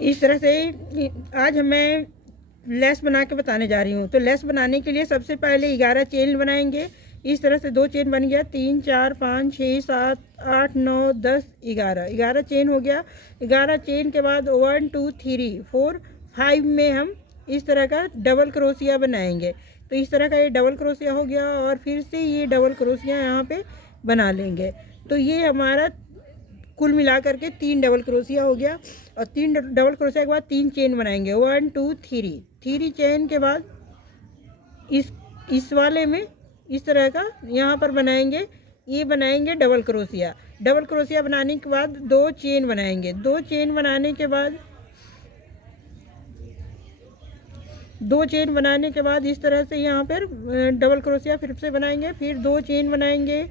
इस तरह से आज मैं लेस बना के बताने जा रही हूँ। तो लेस बनाने के लिए सबसे पहले 11 चेन बनाएंगे। इस तरह से 2 चेन बन गया, 3 4 5 6 7 8 9 10 11 चेन हो गया। 11 चेन के बाद 1 2 3 4 5 में हम इस तरह का डबल क्रोशिया बनाएंगे। तो इस तरह का ये डबल क्रोशिया हो गया और फिर से ये डबल क्रोशिया यहाँ पे बना लेंगे। तो ये हमारा कुल मिला करके 3 डबल क्रोशिया हो गया। और 3 डबल क्रोशिया के बाद 3 चेन बनाएंगे, 1 2 3 चेन के बाद इस वाले में इस तरह का यहाँ पर बनाएंगे, ये बनाएंगे डबल क्रोशिया। डबल क्रोशिया बनाने के बाद 2 चेन बनाएंगे। 2 चेन बनाने के बाद 2 चेन बनाने के बाद इस तरह से यहाँ पर डबल क्रोशिया फिर से बनाएंगे, फिर 2 चेन बनाएंगे।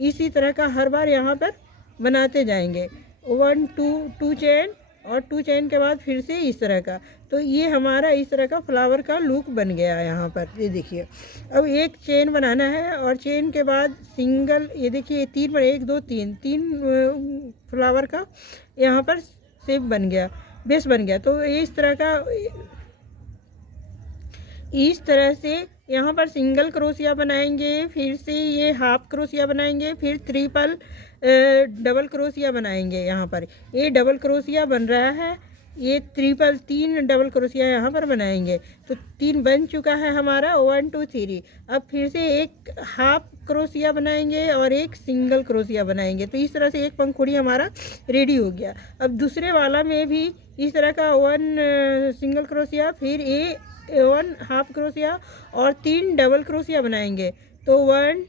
इसी तरह का हर बार यहाँ पर बनाते जाएंगे, 1 2 चेन और 2 चेन के बाद फिर से इस तरह का। तो ये हमारा इस तरह का फ्लावर का लुक बन गया है यहाँ पर। ये देखिए, अब एक चेन बनाना है और चेन के बाद सिंगल, ये देखिए 3 पर 1 2 3 फ्लावर का यहाँ पर शेप बन गया, बेस बन गया। तो इस तरह से यहाँ पर सिंगल क्रोशिया बनाएंगे, फिर से ये हाफ क्रोशिया बनाएंगे, फिर ट्रिपल डबल क्रोशिया बनाएंगे। यहाँ पर ये डबल क्रोशिया बन रहा है, ये ट्रिपल 3 डबल क्रोशिया यहाँ पर बनाएंगे। तो 3 बन चुका है हमारा, 1 2 3। अब फिर से एक हाफ क्रोशिया बनाएंगे और एक सिंगल क्रोशिया बनाएंगे। तो इस तरह से एक पंखुड़ी हमारा रेडी हो गया। अब दूसरे वाला में भी इस तरह का 1 सिंगल क्रोशिया, फिर 1 हाफ क्रोशिया और 3 डबल क्रोशिया बनाएंगे। तो 1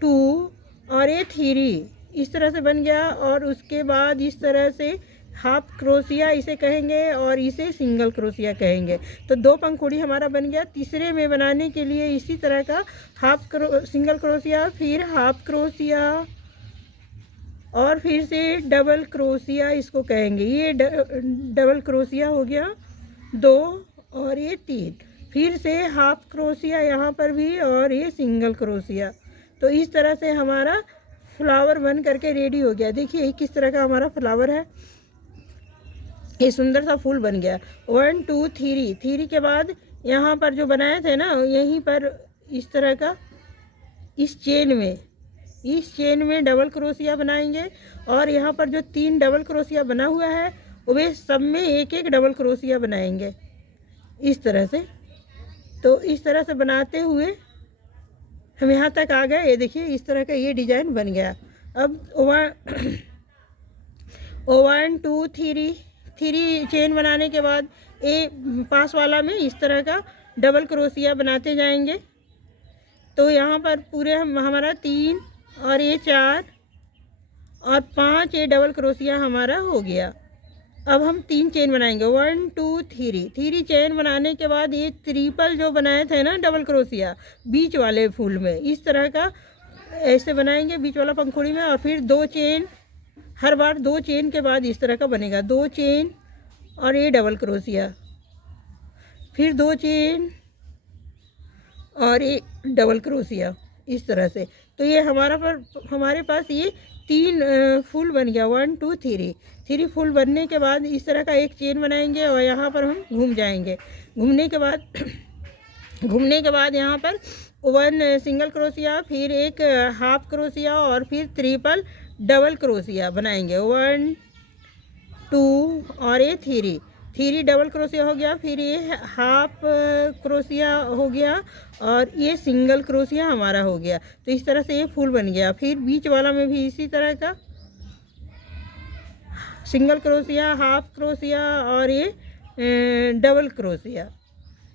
2 और ये 3 इस तरह से बन गया। और उसके बाद इस तरह से हाफ क्रोशिया इसे कहेंगे और इसे सिंगल क्रोशिया कहेंगे। तो 2 पंखुड़ी हमारा बन गया। तीसरे में बनाने के लिए इसी तरह का सिंगल क्रोशिया, फिर हाफ क्रोशिया और फिर से डबल क्रोशिया इसको कहेंगे। ये डबल क्रोशिया हो गया 2 और ये 3, फिर से हाफ क्रोशिया यहाँ पर भी और ये सिंगल क्रोशिया। तो इस तरह से हमारा फ्लावर बन करके रेडी हो गया। देखिए किस तरह का हमारा फ्लावर है, ये सुंदर सा फूल बन गया। 1 2 3 के बाद यहाँ पर जो बनाए थे ना, यहीं पर इस तरह का इस चेन में डबल क्रोशिया बनाएंगे। और यहाँ पर जो 3 डबल क्रोशिया बना हुआ है वे सब में एक एक डबल क्रोशिया बनाएंगे इस तरह से। तो इस तरह से बनाते हुए हम यहाँ तक आ गए। ये देखिए इस तरह का ये डिज़ाइन बन गया। अब 1 2 3 चेन बनाने के बाद पास वाला में इस तरह का डबल क्रोशिया बनाते जाएंगे। तो यहाँ पर पूरे हमारा 3 और ये 4 और 5 ये डबल क्रोशिया हमारा हो गया। अब हम 3 चेन बनाएंगे, 1 2 3 चेन बनाने के बाद ये ट्रिपल जो बनाए थे ना डबल क्रोशिया बीच वाले फूल में, इस तरह का ऐसे बनाएंगे बीच वाला पंखुड़ी में। और फिर 2 चेन, हर बार 2 चेन के बाद इस तरह का बनेगा, 2 चेन और ये डबल क्रोशिया, फिर 2 चेन और ये डबल क्रोशिया इस तरह से। तो ये हमारे पास ये 3 फूल बन गया, 1 2 3 फूल बनने के बाद इस तरह का एक चेन बनाएंगे और यहाँ पर हम घूम जाएंगे। घूमने के बाद यहाँ पर 1 सिंगल क्रोशिया, फिर एक हाफ क्रोशिया और फिर ट्रिपल डबल क्रोशिया बनाएंगे, 1 2 और ये 3 डबल क्रोशिया हो गया, फिर ये हाफ क्रोशिया हो गया और ये सिंगल क्रोशिया हमारा हो गया। तो इस तरह से ये फूल बन गया। फिर बीच वाला में भी इसी तरह का सिंगल क्रोशिया, हाफ क्रोशिया और ये डबल क्रोशिया,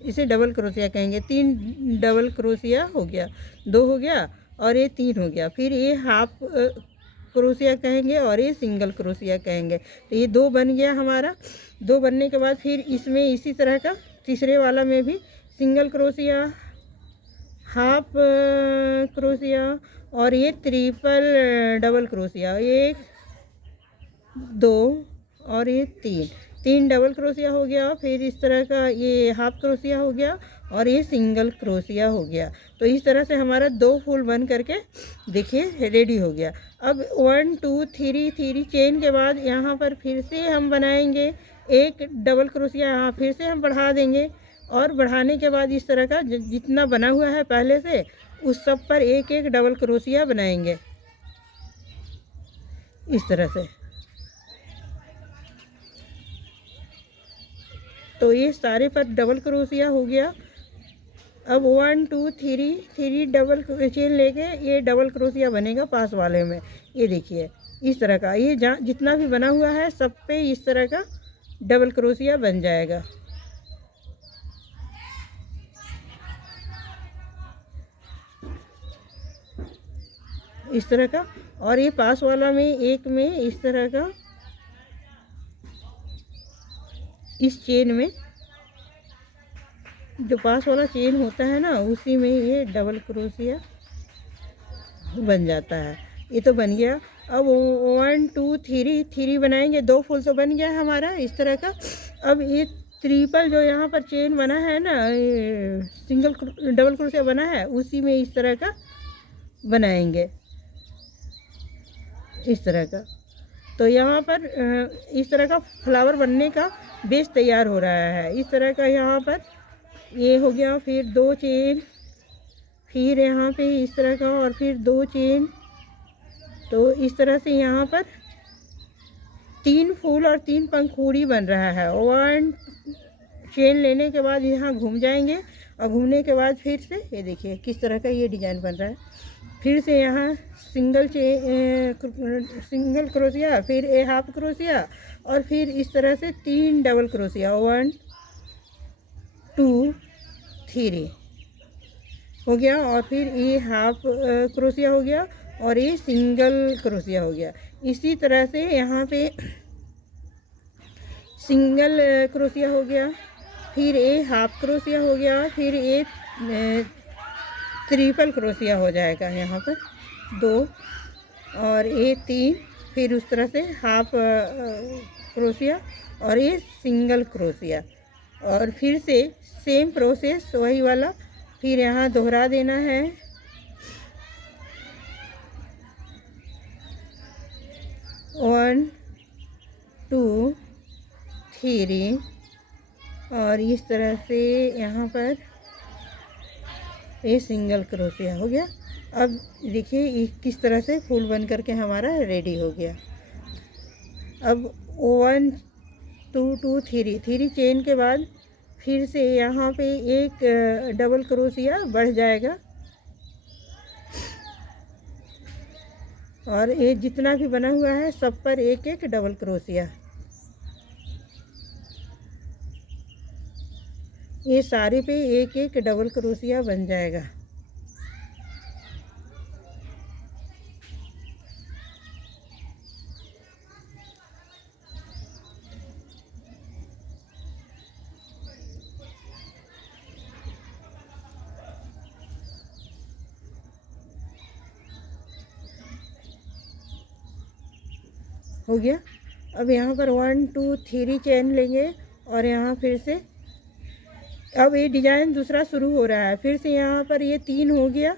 इसे डबल क्रोशिया कहेंगे। 3 डबल क्रोशिया हो गया, 2 हो गया और ये 3 हो गया। फिर ये हाफ क्रोशिया कहेंगे और ये सिंगल क्रोशिया कहेंगे। तो ये 2 बन गया हमारा। 2 बनने के बाद फिर इसमें इसी तरह का तीसरे वाला में भी सिंगल क्रोशिया, हाफ क्रोशिया और ये ट्रिपल डबल क्रोशिया, 1 2 और ये 3 डबल क्रोशिया हो गया। फिर इस तरह का ये हाफ क्रोशिया हो गया और ये सिंगल क्रोशिया हो गया। तो इस तरह से हमारा 2 फूल बन करके देखिए रेडी हो गया। अब 1 2 3 3 चेन के बाद यहाँ पर फिर से हम बनाएंगे एक डबल क्रोशिया, यहाँ फिर से हम बढ़ा देंगे और बढ़ाने के बाद इस तरह का जितना बना हुआ है पहले से उस सब पर एक एक डबल क्रोशिया बनाएंगे इस तरह से। तो ये सारे पर डबल क्रोशिया हो गया। अब 1 2 3 डबल चेन लेके ये डबल क्रोशिया बनेगा पास वाले में। ये देखिए इस तरह का, ये जहाँ जितना भी बना हुआ है सब पे इस तरह का डबल क्रोशिया बन जाएगा। इस तरह का। और ये पास वाला में एक में इस तरह का, इस चेन में जो पास वाला चेन होता है ना उसी में ये डबल क्रोशिया बन जाता है। ये तो बन गया। अब 1 2 3 बनाएंगे, 2 फूल तो बन गया हमारा इस तरह का। अब ये ट्रिपल जो यहाँ पर चेन बना है ना, ये डबल क्रोशिया बना है उसी में इस तरह का बनाएंगे इस तरह का। तो यहाँ पर इस तरह का फ्लावर बनने का बेस तैयार हो रहा है इस तरह का। यहाँ पर ये हो गया, फिर 2 चेन, फिर यहाँ पे इस तरह का और फिर 2 चेन। तो इस तरह से यहाँ पर 3 फूल और 3 पंखुड़ी बन रहा है। 1 चेन लेने के बाद यहाँ घूम जाएंगे और घूमने के बाद फिर से ये देखिए किस तरह का ये डिज़ाइन बन रहा है। फिर से यहाँ सिंगल क्रोशिया, फिर ए हाफ क्रोशिया और फिर इस तरह से 3 डबल क्रोशिया। 1 2 3 हो गया और फिर ये हाफ क्रोशिया हो गया और ये सिंगल क्रोशिया हो गया। इसी तरह से यहाँ पे सिंगल क्रोशिया हो गया, फिर ये हाफ क्रोशिया हो गया, फिर ये ट्रिपल क्रोशिया हो जाएगा यहाँ पर 2 और ये 3, फिर उस तरह से हाफ क्रोशिया और ये सिंगल क्रोशिया। और फिर से सेम प्रोसेस वही वाला फिर यहाँ दोहरा देना है। वन 2 3 और इस तरह से यहाँ पर ये सिंगल क्रोशिया हो गया। अब देखिए ये किस तरह से फूल बन करके हमारा रेडी हो गया। अब 1 2 2 3 चेन के बाद फिर से यहाँ पे एक डबल क्रोशिया बढ़ जाएगा और ये जितना भी बना हुआ है सब पर एक एक डबल क्रोशिया। ये सारे पे एक एक डबल क्रोशिया बन जाएगा। हो गया। अब यहाँ पर 1 2 3 चेन लेंगे और यहाँ फिर से अब ये डिज़ाइन दूसरा शुरू हो रहा है। फिर से यहाँ पर ये 3 हो गया,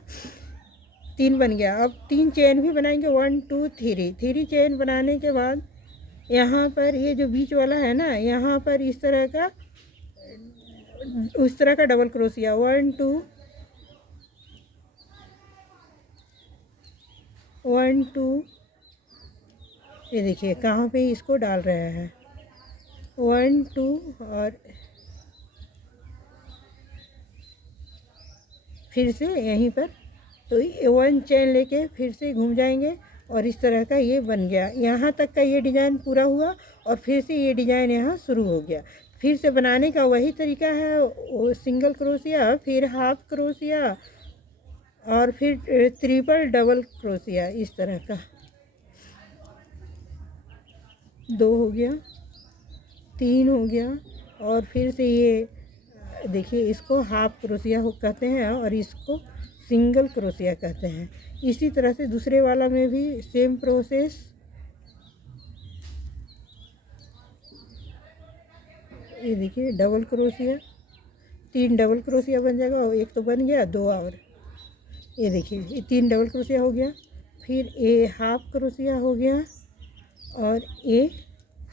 3 बन गया। अब 3 चेन भी बनाएंगे 1 2 3 चेन बनाने के बाद यहाँ पर ये जो बीच वाला है ना यहाँ पर इस तरह का उस तरह का डबल क्रोशिया 1 2 1 2। ये देखिए कहाँ पे इसको डाल रहे हैं 1 2 और फिर से यहीं पर तो 1 चेन लेके फिर से घूम जाएंगे और इस तरह का ये बन गया। यहाँ तक का ये डिज़ाइन पूरा हुआ और फिर से ये डिज़ाइन यहाँ शुरू हो गया। फिर से बनाने का वही तरीका है, वो सिंगल क्रोशिया, फिर हाफ क्रोशिया और फिर ट्रिपल डबल क्रोशिया। इस तरह का 2 हो गया, 3 हो गया और फिर से ये देखिए इसको हाफ क्रोशिया कहते हैं और इसको सिंगल क्रोशिया कहते हैं। इसी तरह से दूसरे वाला में भी सेम प्रोसेस। ये देखिए डबल क्रोशिया, 3 डबल क्रोशिया बन जाएगा, और एक तो बन गया, 2 और। ये देखिए ये 3 डबल क्रोशिया हो गया, फिर ये हाफ क्रोशिया हो गया, और ये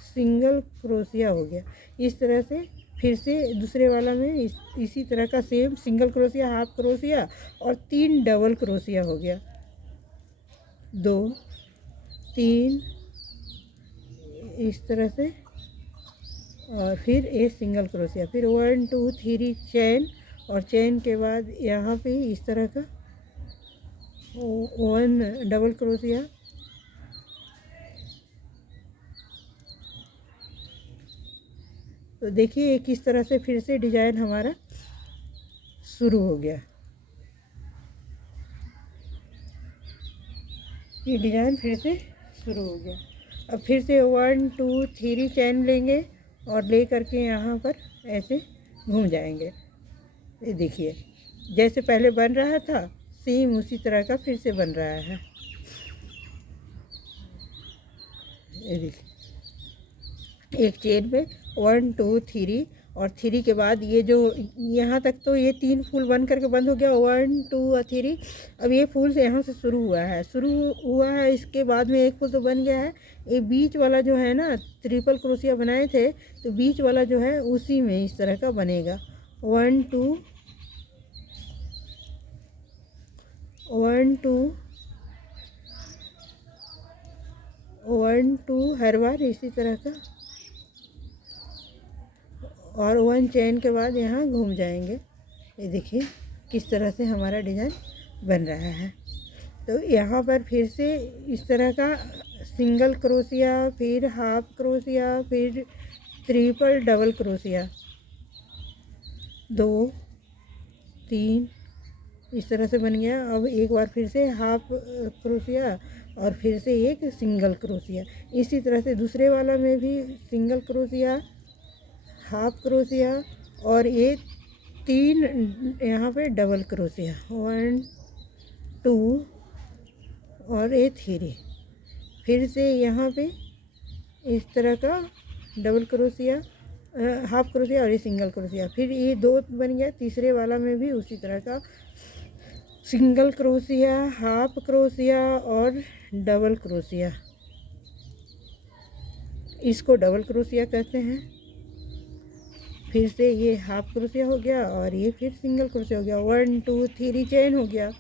सिंगल क्रोशिया हो गया। इस तरह से फिर से दूसरे वाला में इसी तरह का same single crochet, half crochet और 3 डबल क्रोशिया हो गया। 2 3 इस तरह से, और फिर ये सिंगल क्रोशिया, फिर 1 2 3 चेन, और चेन के बाद यहाँ पे इस तरह का 1 डबल क्रोशिया। तो देखिए ये किस तरह से फिर से डिजाइन हमारा शुरू हो गया। ये डिजाइन फिर से शुरू हो गया। अब फिर से 1 2 3 चेन लेंगे और ले करके यहाँ पर ऐसे घूम जाएंगे। ये देखिए जैसे पहले बन रहा था सेम उसी तरह का फिर से बन रहा है। ये देखिए एक चेन में 1 2 3, और 3 के बाद ये जो यहाँ तक तो ये 3 फूल बन करके बंद हो गया, 1 2 और 3। अब ये फूल से यहाँ से शुरू हुआ है, इसके बाद में एक फूल तो बन गया है। ये बीच वाला जो है ना, ट्रिपल क्रोशिया बनाए थे, तो बीच वाला जो है उसी में इस तरह का बनेगा। 1 2 1 2 1 2 हर बार इसी तरह का, और 1 चेन के बाद यहाँ घूम जाएंगे। ये देखिए किस तरह से हमारा डिज़ाइन बन रहा है। तो यहाँ पर फिर से इस तरह का सिंगल क्रोशिया, फिर हाफ क्रोशिया, फिर ट्रिपल डबल क्रोशिया, 2 3 इस तरह से बन गया। अब एक बार फिर से हाफ क्रोशिया और फिर से एक सिंगल क्रोशिया। इसी तरह से दूसरे वाला में भी सिंगल क्रोशिया, हाफ क्रोशिया, और ये 3 यहाँ पे डबल क्रोशिया, 1 2 और ये 3। फिर से यहाँ पे इस तरह का डबल क्रोशिया, हाफ क्रोशिया और ये सिंगल क्रोशिया। फिर ये 2 बन गया, तीसरे वाला में भी उसी तरह का सिंगल क्रोशिया, हाफ क्रोशिया और डबल क्रोशिया। इसको डबल क्रोशिया कहते हैं। फिर से ये हाफ क्रोशिया हो गया, और ये फिर सिंगल क्रोशिया हो गया। 1 2 3 चेन हो गया।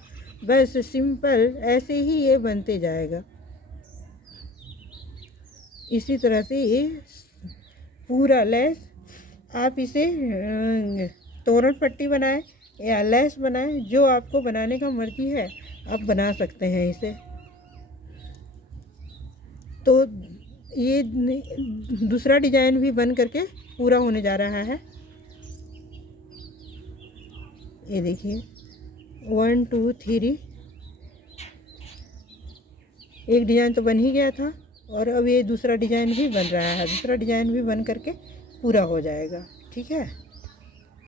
बस सिंपल ऐसे ही ये बनते जाएगा। इसी तरह से ये पूरा लैस, आप इसे तोरण पट्टी बनाएं या लैस बनाएं, जो आपको बनाने का मर्जी है आप बना सकते हैं इसे। तो ये दूसरा डिजाइन भी बन करके पूरा होने जा रहा है। ये देखिए 1 2 3 एक डिज़ाइन तो बन ही गया था, और अब ये दूसरा डिज़ाइन भी बन रहा है। दूसरा डिज़ाइन भी बन करके पूरा हो जाएगा। ठीक है।